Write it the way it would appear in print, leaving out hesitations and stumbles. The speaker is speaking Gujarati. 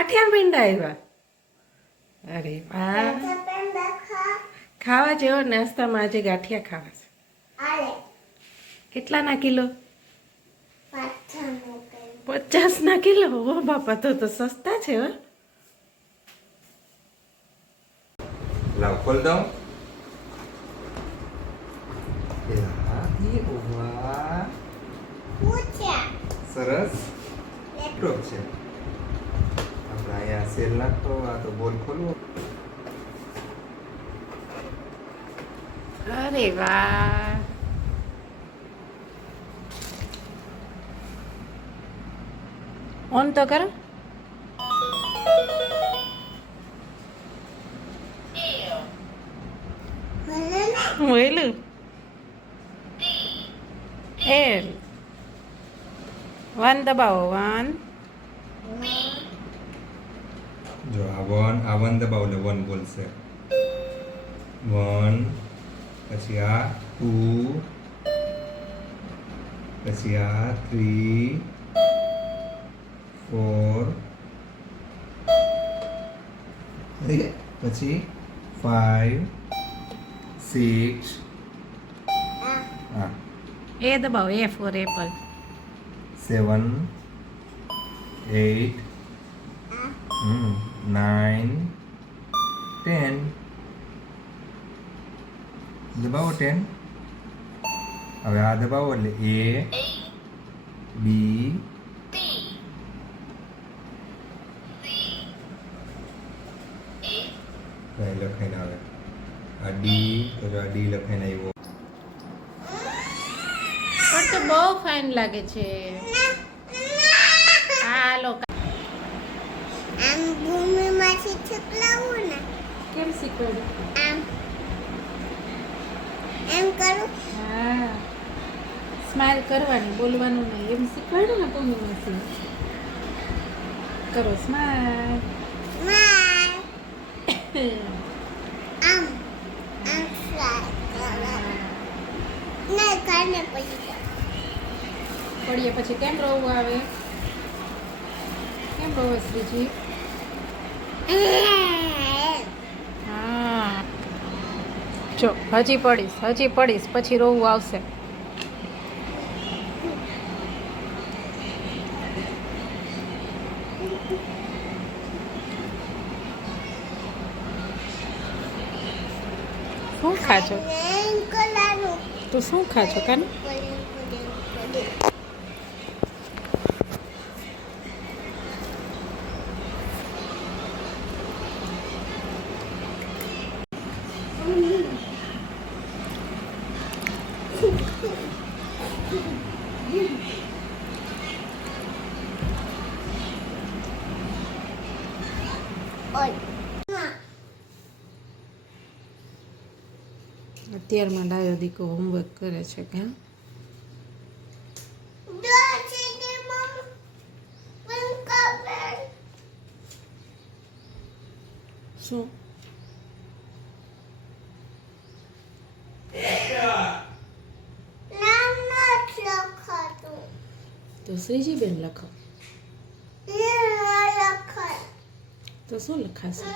ગાંઠિયા પીંડા આવ્યા. અરે વાહ, ખાવા જેવો નાસ્તામાં આજે ગાંઠિયા ખાવા છે. કેટલાના કિલો? 50 કિલો. ઓ બાપા, તો સસ્તા છે. હો, લાવ ખોલ દઉં. સરસ લેપટોપ છે. આપણે અહીંયા સેલ નાખતો. આ તો બોલ ખોલવો. અરે વાહ, ઓન તો કરો. વહેલું એલ 1 દબાવો. 1 જો આ વન દબાવ એટલે વન બોલશે. 1 પછી આ 2 પછી આ 3 4 પછી 5 6 એ દબાવો. એ ફોર એપલ. 7 8 9 10 દબાવો 10. હવે આ દબાવો એટલે A B કઈ લખાઈને આવે. આ D તો જો આ D લખાઈને આવ્યો. પણ તો બહુ ફાઇન લાગે છે. હાલો, આમ ભૂમિમાંથી છકલાવું ને કેમ શીખવાડ્યું? આમ એમ કરું. હા, સ્માઈલ કરવાની, બોલવાનું નહીં. એમ શીખવાડ્યું ને ભૂમિમાંથી. કરો સ્માઈલ. માર આમ આમ ફ્રાય કરવા ને કાને પછી પડીએ પછી કેમ રોવું આવે? કેમ રોવે શ્રીજી? હા, જો હજી પડીશ પછી રોવું આવશે. શું ખાજો? તો શું ખાજો કાન? અત્યારમાં ડાયો દીકો હોમવર્ક કરે છે કે શું? તો શ્રીજીબેન લખો. તો શું લખાશે?